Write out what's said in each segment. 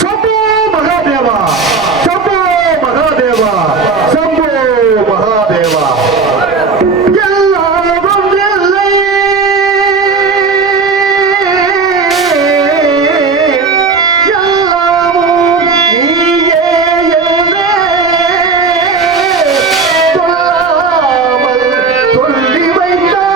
சம்போ மகாதேவா, சம்போ மகாதேவா, சம்போ மகாதேவா. எல்லாரும் இல்லை, எல்லாமும் நீயே என்றே சொல்லாமல் சொல்லி வைத்தார்.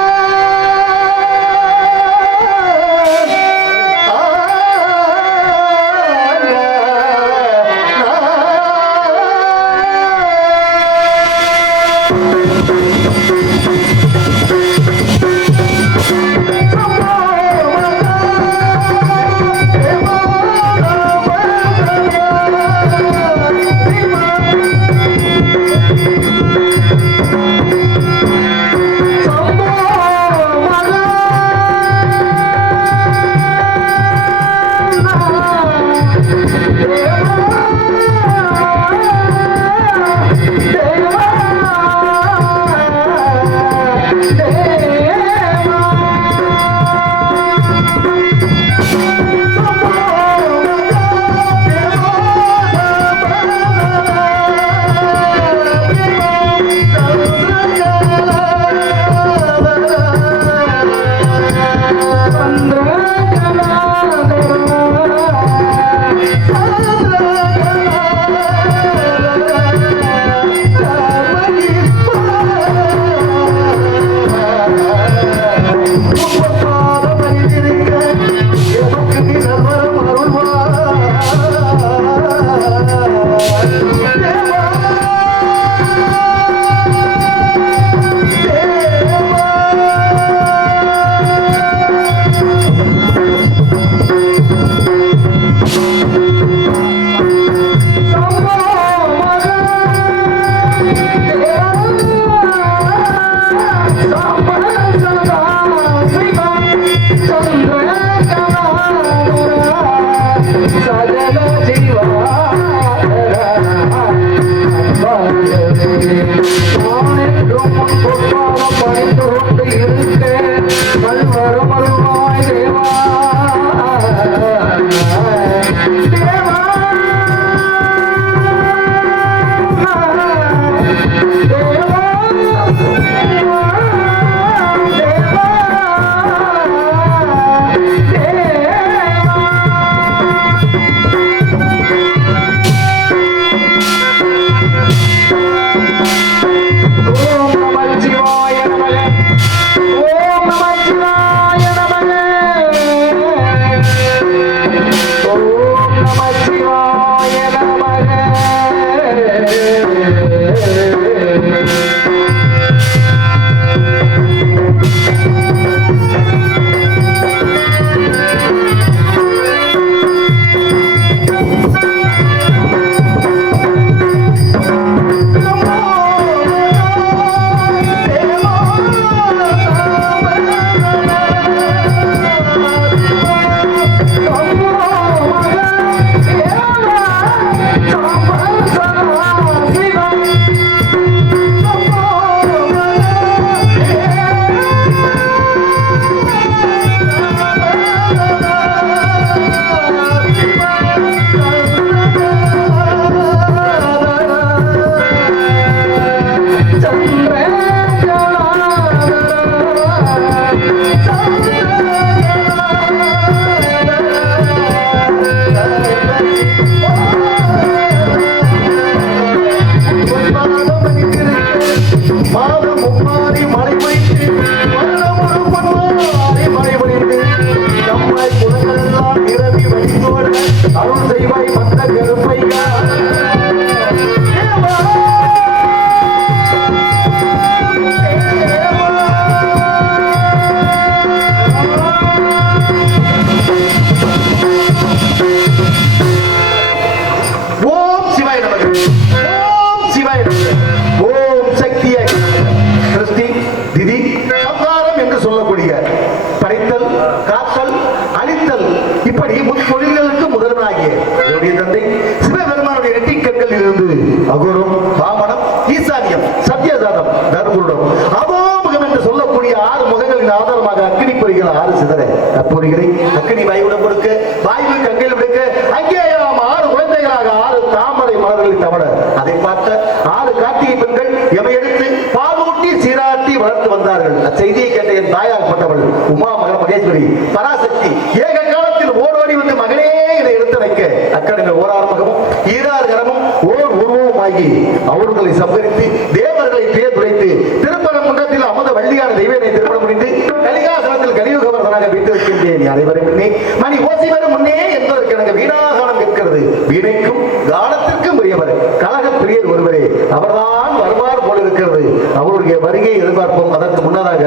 அகோரம், வாமனம், ஈசானியம், சத்யஜாதம், தர்மபுரம், அவோமுகம் என்று சொல்லக்கூடிய 6 முகங்கள் ஆறுகளின் ஆதாரமாக அக்கினி பொறிகள் 6 சிதற அப்பொறிகளை அக்கினி வாயுடன் கொடுக்க வாயு கங்கையில் விடுக்க அங்கேயாம் 6 குழந்தைகளாக 6 தாமரை மலர்களில் தவற அதை பார்த்த 6 கார்த்திகை பெண்கள் எமை எடுத்து பாலூட்டி சீராட்டி வளர்த்து வந்தார்கள். அச்செய்தியை கேட்ட என் தாயாகப்பட்டவள் உமா மகேஸ்வரி பராசக்தி ஏக காலத்தில் ஓடோடி வந்து மகனே இதை எடுத்து வைக்க அக்கடமை ஓராறு மகமும் ஈராறு கரமும் ஓர் உருவமாகி அவர்களை சம்பரித்து தேவர்களை பேர் துடைத்து திருப்பரங்குன்றத்தில் அமுத வள்ளியான தெய்வனை திருமணம் முடிந்து கலிகாசனத்தில் கலியுகவரதனாக விட்டு வைக்கின்றேன். அனைவரும் முன்னே மணி ஓசி வரும் முன்னே என்பதற்கு எனக்கு வீணாகாலம் இருக்கிறது. வீணைக்கும் காலத்திற்கும் உரியவர் கழக பிரியர் ஒருவரே அவர்தான் வருவார் போல இருக்கிறது. அவருடைய வருகை எதிர்பார்ப்போம். அதற்கு முன்னதாக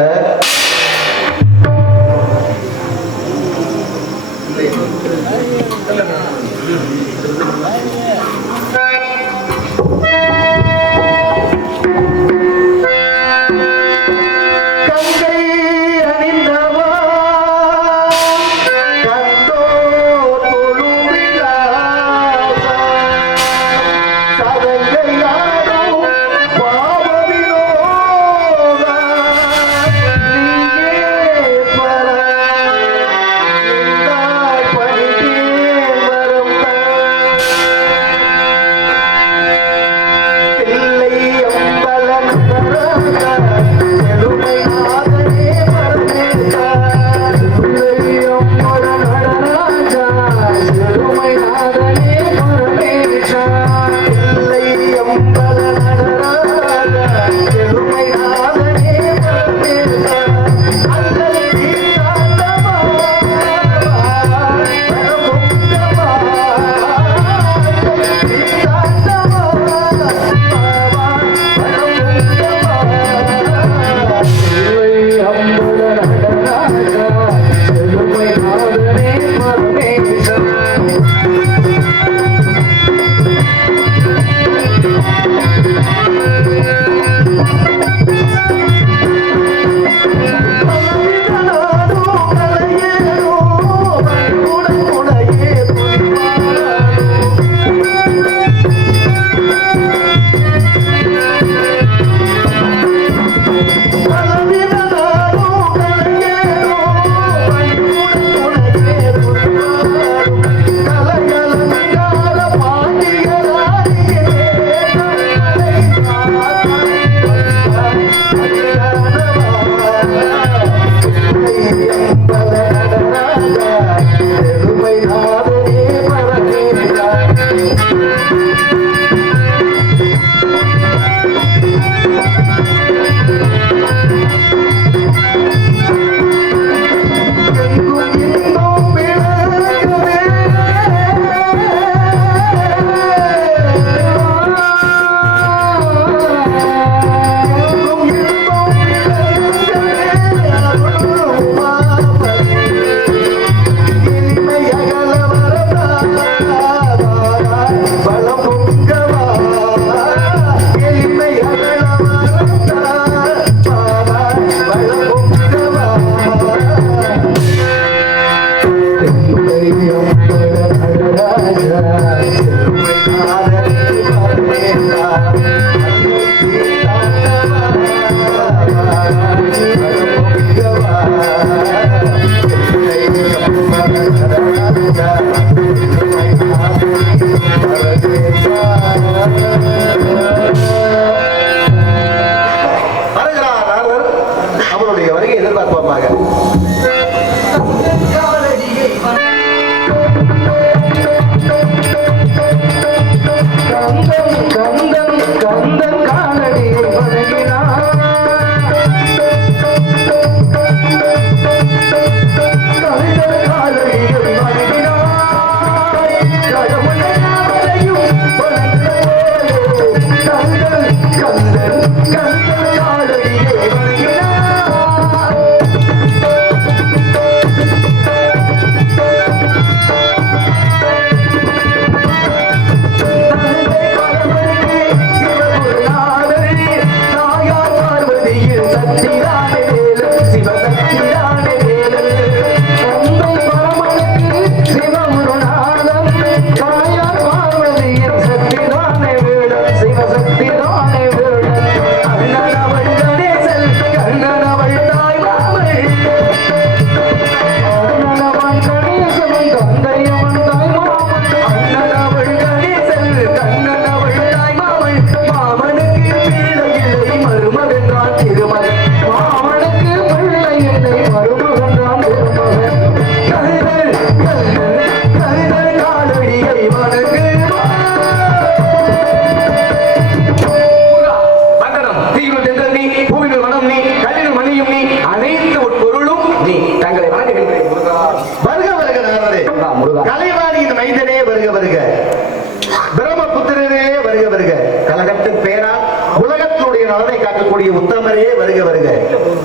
உத்தமரே வருக வருக,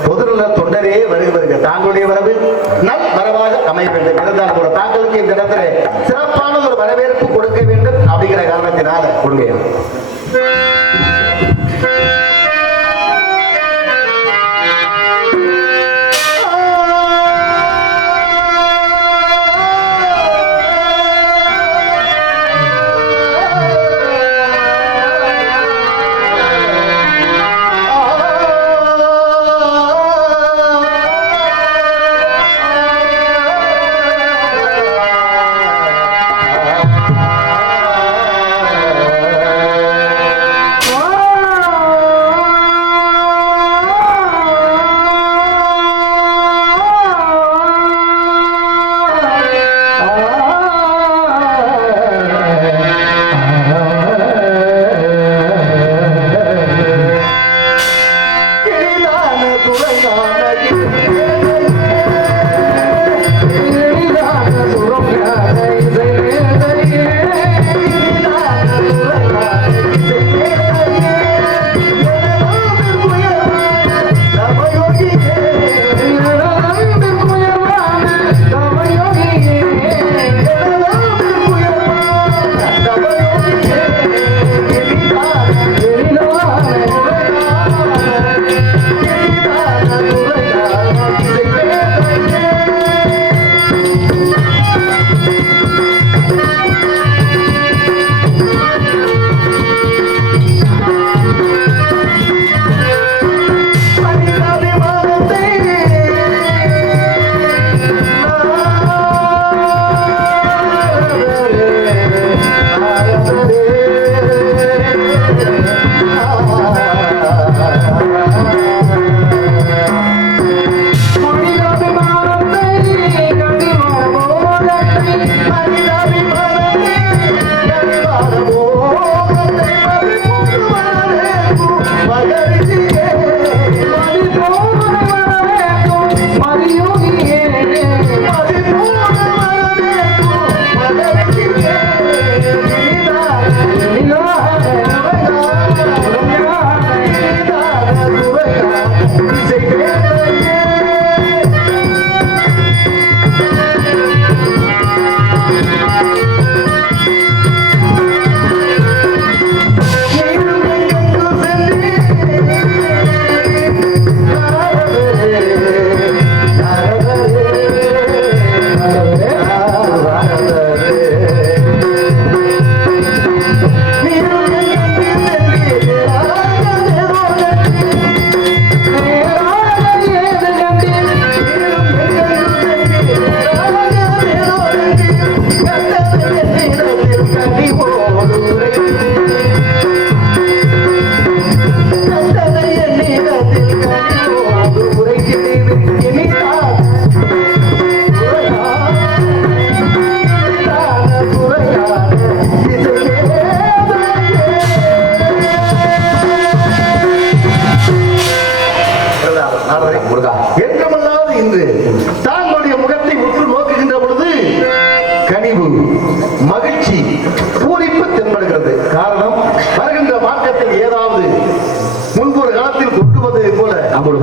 பொதுநல தொண்டரே வருக வருக. தாங்களுடைய வரவு நல் வரவாக அமைய வேண்டும். இருந்தாலும் கூட தாங்களுக்கு இந்த இடத்துல சிறப்பான ஒரு வரவேற்பு கொடுக்க வேண்டும் அப்படிங்கிற காரணத்தினால கொடுங்க.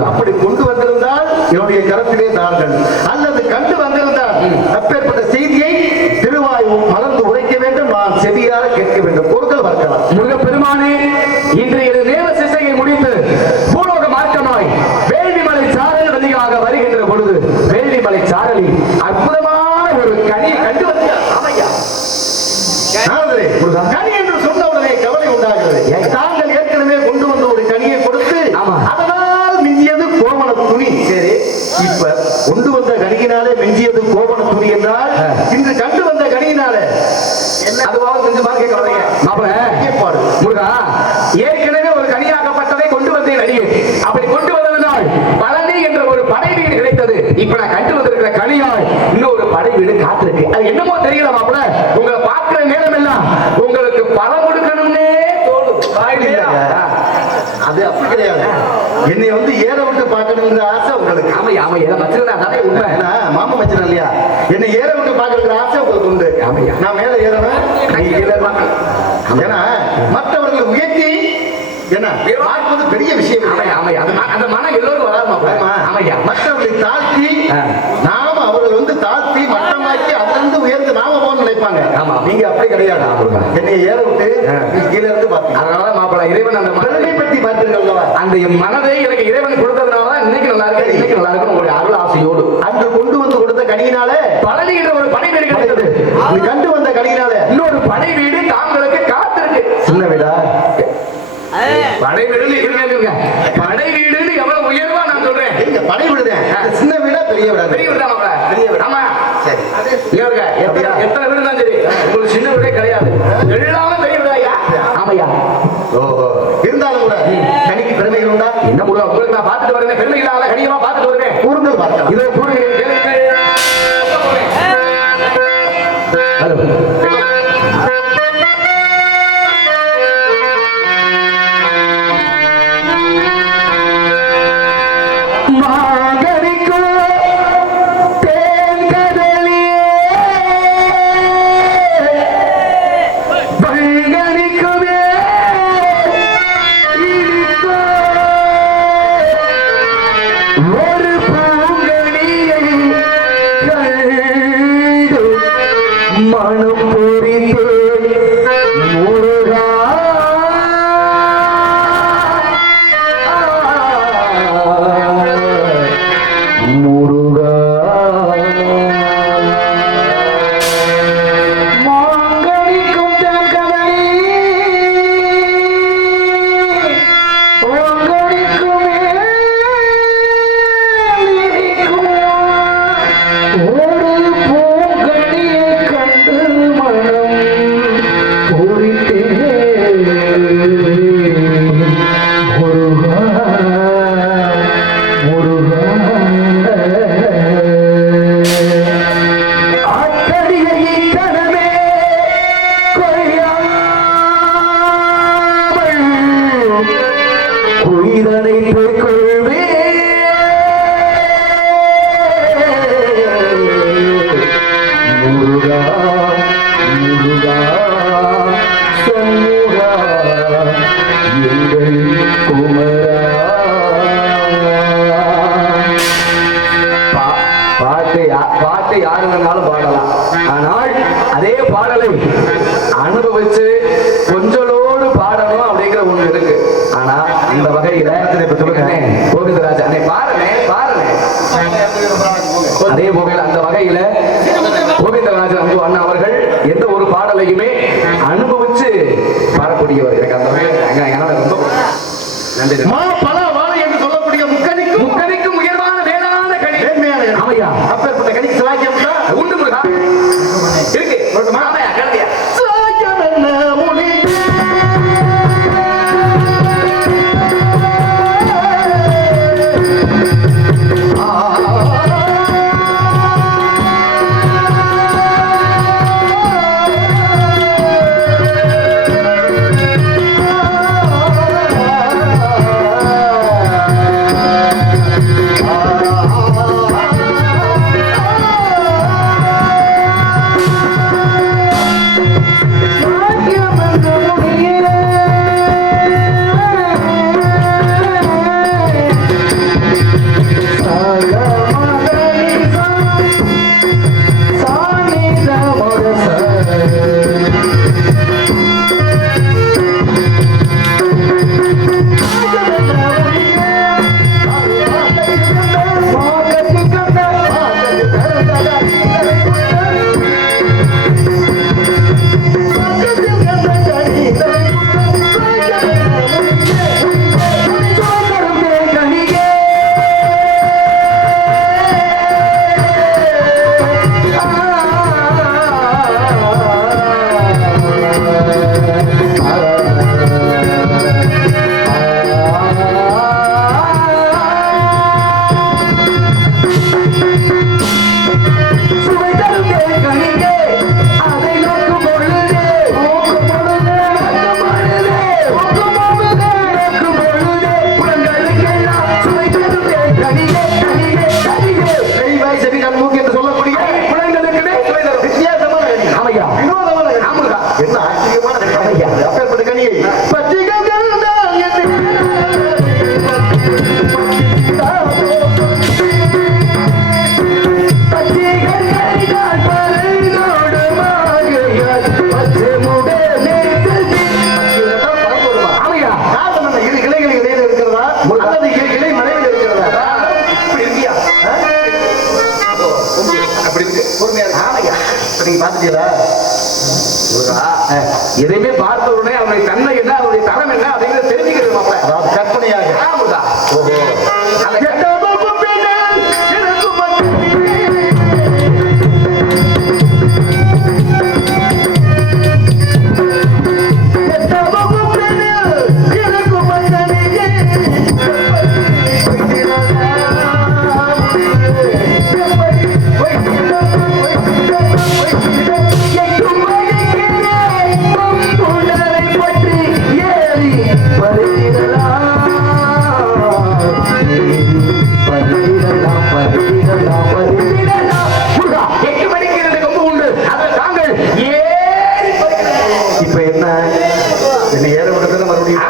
அப்படி கொண்டு வந்திருந்தால் என்னுடைய கருத்திலே தார்கள், அல்லது கண்டு வந்திருந்தால் அப்பேற்பட்ட செய்தியை திருவாயும் மலர்ந்து உரைக்க வேண்டும், நான் செவியார கேட்க வேண்டும். பொருட்கள் பார்க்கலாம். முருகப்பெருமானே, இன்றைய நேர சிசையை முடித்து பூலோக மார்க்கமாய் வேள்விமலை சாரல் வழியாக வருகின்ற பொழுது வேள்விமலை சாரலில் அற்புதமான ஒரு கனியை கண்டு வந்து கனி என்று சொன்னவுடனே கவலை உண்டாகிறது. தாங்கள் ஏற்கனவே கொண்டு வந்த ஒரு கனியை கொடுத்து அதனால் மிஞ்சியது கோவண துணி. சரி, இப்ப கொண்டு வந்த கனியினாலே மிஞ்சியது கோவண துணி என்றால் இன்று கண்டு வந்த கனியினாலே அதுவாக கொஞ்சம் கேட்பாடு. முருகா, ஏற்கனவே ஒரு கனியாகப்பட்டதை கொண்டு வந்தேன் அடியே. அப்படி கொண்டு வந்ததனால் பழனி என்ற ஒரு படை வீடு கிடைத்தது. இப்ப நான் கண்டு வந்திருக்கிற கனியால் இன்னொரு படை வீடு காத்திருக்கு. அது என்னமோ தெரியல மாப்பிள, உங்களை பார்க்கிற நேரம் எல்லாம் உங்களுக்கு பழம் கொடுக்கணும்னே தோணும். அது அப்படி கிடையாது. என்னை வந்து ஏற விட்டு பார்க்கணுங்கிற ஆசை உங்களுக்கு. ஆமா ஆமா, எதை வச்சிருந்தா அதானே உண்மை. மாமா வச்சிருந்தா இல்லையா, என்னை ஏற விட்டு பார்க்கணுங்கிற ஆசை உங்களுக்கு உண்டு. நான் மேல ஏறணும், ஏன்னா மற்றவர்கள் உயர்த்தி என்ன பார்ப்பது பெரிய விஷயம் இல்லை. ஆமையா ஆமையா அந்த மனம் எல்லோரும் வராது மாப்பிள. ஆமா. ஆமையா மற்றவர்களை தாழ்த்தி ஆ. நாம அவர்கள் வந்து தாழ்த்தி மட்டமாக்கி அதிலிருந்து உயர்ந்து நாம போகணும்னு நினைப்பாங்க. ஆமா. நீங்க அப்படி கிடையாது. என்னை ஏற விட்டு நீ கீழே இருந்து பாத்தீங்க. அதனால மாப்பிள இறைவன் அந்த பெருமை பற்றி பார்த்தீர்களா? அந்த என் மனதை எனக்கு இறைவன் கொடுத்ததுனால இன்னைக்கு நல்லா இருக்கு, இன்னைக்கு நல்லா இருக்கும் ஒரு அருள் ஆசையோடு அன்று கொண்டு வந்து கொடுத்த கனியினால பழனி என்ற ஒரு படை வீடு கிடைத்தது. அது கண்டு வந்த கனியினால இன்னொரு படை வீடு தாங்களுக்கு காத்திருக்கு. சின்ன வீடா? படை வீடுன்னு இருங்க. படை வீடுன்னு எவ்வளவு உயர்வா நான் சொல்றேன். எங்க படை விடுதேன். சின்ன வீடா பெரிய வீடா? பெரிய வீடு தான் மாப்பிள. பெரிய வீடு. ஆமா சரி. இவருங்க எத்தனை வீடு தான் சரி, உங்களுக்கு சின்ன வீடே கிடையாது, எல்லாமே பெரிய வீடு ஐயா. ஆமையா. ஓஹோ. இருந்தாலும் கூட கனிக்கு பெருமைகள் உண்டா? என்ன முடியும் உங்களுக்கு நான் பார்த்துட்டு வரேன், பெருமை இல்லாத கடியமா பார்த்துட்டு வருவேன். கூறுங்கள் பார்க்கலாம். இதை கூறுகிறேன் கேளுங்கள். ஹலோ. ஒரு பூங்கனியை கண்டு மனம் பொறித்து முருகா முருகா மாங்கனிக்கும் தங்கமணி உங்கனிக்குமே ஒரு பூங்கனியை கண்டு மனம் பொறித்தேன் முருகா முருகா. அக்கடியை கனவே கொய்யாமல் குயிரனை கொள்வே முருகா முருகா சண்முகா எங்கள் குமரா. பாட்டு யாரு வேணாலும் பாடலாம், ஆனால் அதே பாடலை அனுபவிச்சு கொஞ்சலோடு பாடணும் அப்படிங்கிற ஒண்ணு இருக்கு. ஆனா இந்த வகையில கோவிந்தராஜ் அன்னை பாருங்க பாருங்க. அதே போகையில் அந்த வகையில கோவிந்தராஜன் அன்பு அண்ணா அவர்கள் எந்த ஒரு பாடலையுமே அனுபவிச்சு பாடக்கூடியவர். எனக்கு அந்த வகையில் ரொம்ப நன்றி. மா பல வாழை என்று சொல்லக்கூடிய முக்கணிக்கும் உயர்வான வேளாண் கனி. ஆமையா. அப்பேற்பட்ட கனிக்கு சிலாக்கியம் உண்டா? உண்டு முருகா. இருக்கு. ஆமையா கலந்தியா. சிலாக்கியம் என்ன மொழி? நீங்க பாத்துட்டீங்களா? எதையுமே பார்த்த உடனே அவருடைய தன்மை என்ன, அவருடைய தரம் என்ன அப்படிங்கிறத தெரிஞ்சுக்கிறது மாப்பிள்ள. அதாவது கற்பனையாக. ஆமாடா. ஓஹோ. அந்த கெட்ட போக்கு பின்னால் எனக்கு மட்டுமே. கெட்ட போக்கு பின்னால் எனக்கு மட்டுமே. இப்ப என்ன ஏற விடுறது மறுபடியும்?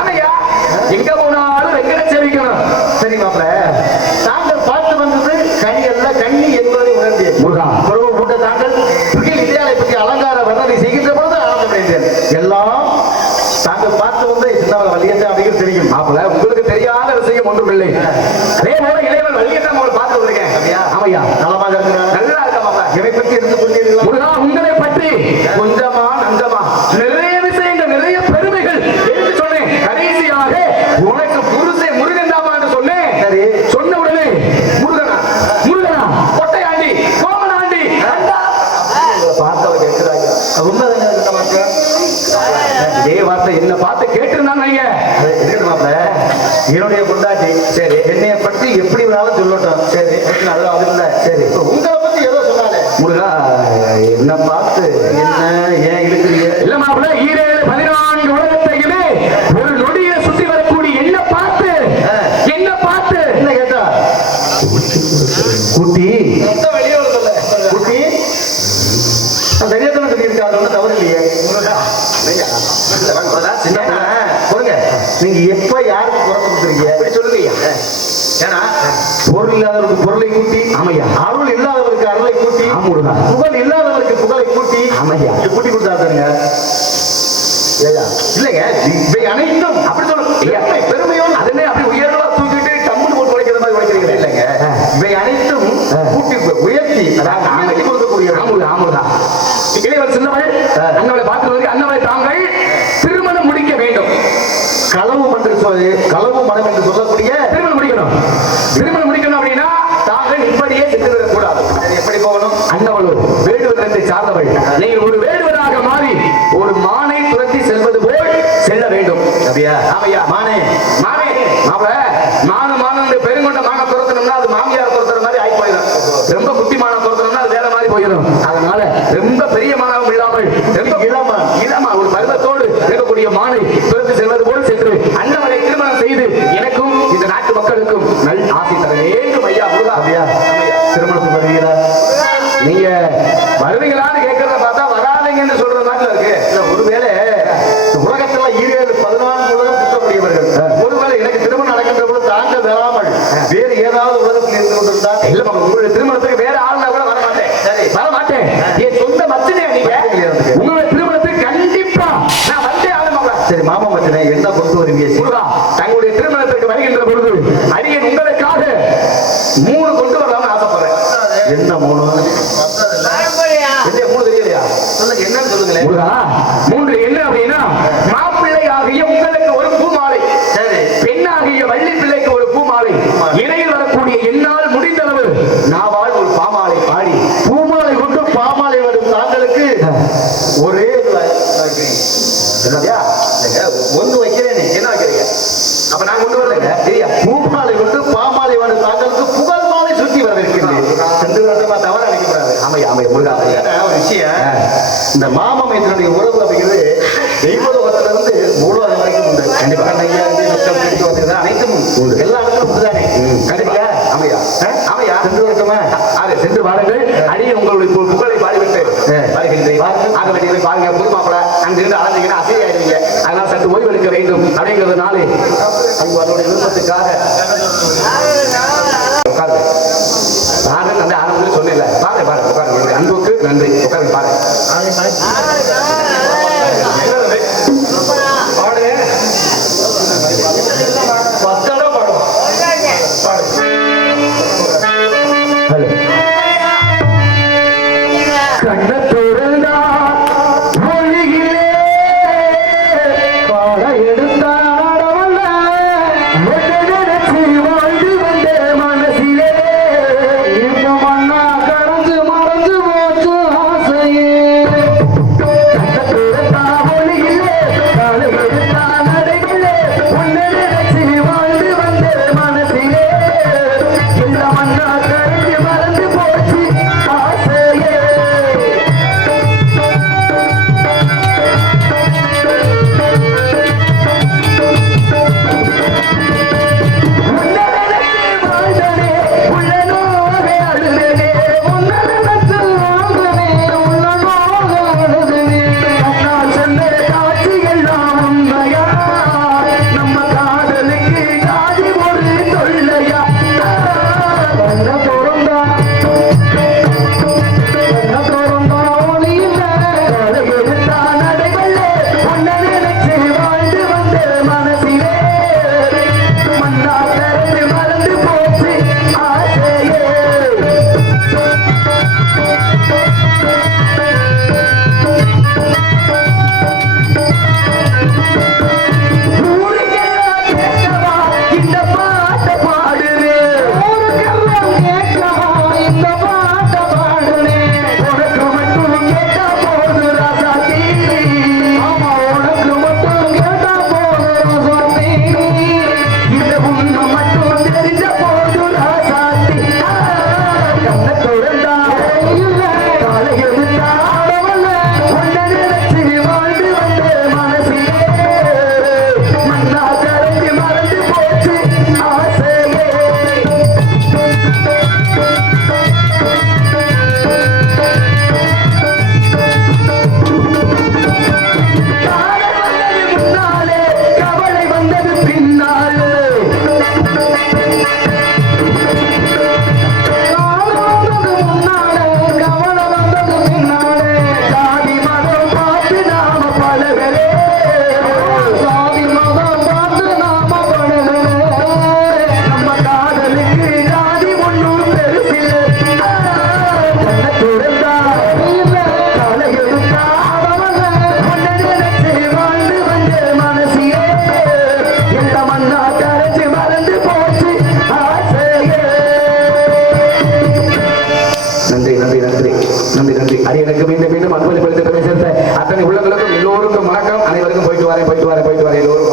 எங்க போனாலும் வெங்கட சேவிக்கணும். சரி மாப்பிள, தாங்கள் பார்த்து வந்தது கனி அல்ல கண்ணி என்பதை உணர்ந்தேன். முருகா. உறவு கூட்ட தாங்கள் துகில் வித்யாலை பற்றி அலங்கார வர்ணனை செய்கின்ற பொழுது ஆனந்தமடைந்தேன். எல்லாம் தாங்கள் பார்த்து வந்த சின்னவள் வலியத்தை அப்படிங்கிறது தெரியும். மாப்பிள்ள, உங்களுக்கு தெரியாத விஷயம் ஒன்றும் இல்லை. அதே போல இளையவன் வழியத்தை அவங்களை பார்த்து வந்திருக்கேன். அப்படியா? ஆமையா. நலமாக இருக்கிறார். நல்லா இருக்கா மாப்பிள்ள? இதை பற்றி இருந்து கொண்டீர்களா? முருகா, உங்களை பற்றி கொஞ்சமா நஞ்சமா நிறைய விஷயங்கள், நிறைய பெருமைகள் என்று சொன்னேன். கடைசியாக உனக்கு புருஷே முருகன் தாமா என்று சொன்னேன். சரி. சொன்ன உடனே முருகனா முருகனா கொட்டையாண்டி கோமனாண்டி பார்த்தவ கேட்கிறாங்க. உண்மைதானே இருக்க மாட்டேன். இதே வார்த்தை என்ன பார்த்து கேட்டிருந்தாங்க. மாப்பிள, என்னுடைய பொண்டாட்டி சரி என்னைய பற்றி எப்படி வேணாலும் சொல்லட்டும். சரி நல்லா அது இல்லை. சரி உங்களை பத்தி ஏதோ சொன்னாலே முருகா, என்ன பார்த்து என்ன ஏன் இழுக்கிறீங்க? இல்ல மாப்பிள்ள, 14 உலகத்தையுமே ஒரு நொடியை சுற்றி வரக்கூடிய என்ன பார்த்து என்ன கேட்டா குட்டி குட்டி சரியாத்தான சொல்லியிருக்கா. அது ஒன்றும் தவறு இல்லையே. சொல்லுங்க, நீங்க எப்ப யாருக்கு குறைச்சு கொடுத்துறீங்க? அப்படி சொல்லுங்க. ஏன்னா பொருள் இல்லாதவருக்கு பொருளை கூட்டி, ஆமையா. அருள் இல்லாதவருக்கு அருளை கூட்டி, ஆமுருகா. புகழ் இல்லாதவருக்கு புகழை கூட்டி, ஆமையா. இங்க கூட்டி கொடுத்தாருங்க. இல்லைங்க, இவை அனைத்தும் அப்படி சொல்லுங்க. பெருமையோடு அதுமே அப்படி உயர்வா தூக்கிட்டு டம்முன்னு போட்டு உடைக்கிற மாதிரி உடைக்கிறீங்க. இல்லைங்க, இவை அனைத்தும் கூட்டி உயர்த்தி அதாவது கொடுக்கக்கூடிய ஆமுருகா. இளையவள் சின்னவள் அண்ணவளை பார்த்து அண்ணவளை தாங்கள் திருமணம் முடிக்க வேண்டும். களவு மனம் என்று சொல்லக்கூடிய திருமணம் முடிக்கணும் அப்படின்னா தாங்கள் இப்படியே சென்று கூடாது. எப்படி போகணும்? அண்ணவளும் வேடுவதத்தை சார்ந்தவள். நீங்கள் ஒரு வேடுவராக மாறி ஒரு மானை துரத்தி செல்வது போல் செல்ல வேண்டும். அப்படியா? ஆமையா. மானே மாப்பிள, மானு பெருங்கொண்ட மான துரத்தணும்னா அது மாமியார் துரத்துற மாதிரி ஆகி போயிடும். ரொம்ப குட்டி மானம் துரத்தணும்னா அது வேற மாதிரி போயிடும். அதனால ரொம்ப பெரிய மானமும் இல்லாமல் இளமா ஒரு பருவத்தோடு இருக்கக்கூடிய மானை துரத்தி செல்வது போல் சென்று அண்ணவளை திருமணம் செய்து எனக்கும் இந்த நாட்டு மக்களுக்கும் நல் ஆசை தர வேண்டும். ஐயா முருகா. அப்படியா? திருமணத்துக்கு வருவீங்களா? நீங்க வருவீங்களான்னு கேட்கறத பார்த்தா வராதீங்கன்னு சொல்ற மாதிரி இருக்கு. இல்ல, ஒருவேளை உலகத்துல 14 உலகம் சுற்றக்கூடியவர்கள் ஒருவேளை எனக்கு திருமணம் நடக்கின்ற போது தாங்க வராமல் வேறு ஏதாவது உலகத்தில் இருந்து கொண்டிருந்தா இல்ல, உங்களுடைய திருமணத்துக்கு வேற ஆள்னா கூட வர மாட்டேன். சரி, வர மாட்டேன். என் சொந்த மச்சனே நீங்க. உங்களுடைய திருமணத்துக்கு கண்டிப்பா நான் வந்தே ஆகணும். சரி, மாமா மச்சனே என்ன கொண்டு வருவீங்க? முருகா, தங்களுடைய திருமணத்திற்கு வருகின்ற பொழுது அடியேன் உங்களுக்காக 3 கொண்டு வரலாம்னு ஆசைப்படுறேன். என்ன 3? என்ன 3 தெரியலையா? சொல்லுங்க, என்னன்னு சொல்லுங்களேன். முருகா, 3 என்ன அப்படின்னா, மாப்பிள்ளை ஆகிய உங்களுக்கு ஒரு பூமாலை, சரி, பெண்ணாகிய வள்ளி பிள்ளைக்கு ஒரு பூமாலை, இடையில் வரக்கூடிய என்னால் முடிந்தளவு நாவால் ஒரு பாமாலை பாடி பூமாலை கொண்டு பாமாலை வரும் தாங்களுக்கு ஒரே ஒன்று வைக்கிறேன். என்ன வைக்கிறீங்க? அப்ப நான் கொண்டு வரலைங்க. சரியா? பூமாலை கொண்டு பாமாலை வரும் தாங்களுக்கு புகழ் மாலை சுற்றி வரவிருக்கின்றேன். சென்று வருடமா தவற நினைக்கப்படாது. ஆமையா முருகா. ஒரு விஷயம், இந்த மாமமையத்தினுடைய உறவு அப்படிங்கிறது தெய்வலோகத்திலிருந்து மூலோகம் வரைக்கும் உண்டு. கண்டிப்பா ஐயா அனைத்தும் உண்டு. எல்லா இடத்துலும் உண்டுதானே? கண்டிப்பா. ஆமையா. ஆமையா. சென்று வரட்டுமா? சென்று வாருங்கள். அடியே உங்களுடைய புகழை பாடிவிட்டு வருகின்றேன். ஆக வேண்டியதை பாருங்க. புது மாப்பிள அங்கிருந்து அலைஞ்சிங்கன்னா அசையாயிருவீங்க. அதனால சற்று ஓய்வு எடுக்க வேண்டும் அப்படிங்கிறதுனாலே அவங்களுடைய விருப்பத்துக்காக உட்காருங்க. பாருங்க, அந்த ஆரம்பத்தில் சொன்னேன்ல. பாருங்க உட்காருங்க. அன்புக்கு நன்றி. உட்காருங்க. பாருங்க. கண்ணத்தோடு நன்றி நன்றி நன்றி நன்றி நன்றி. அடியனுக்கு மீண்டும் மீண்டும் அன்பளிப்படுத்த பெருமை சேர்த்த அத்தனை உள்ளங்களுக்கும் எல்லோருக்கும் வணக்கம். அனைவருக்கும் போயிட்டு வரேன் எல்லோரும்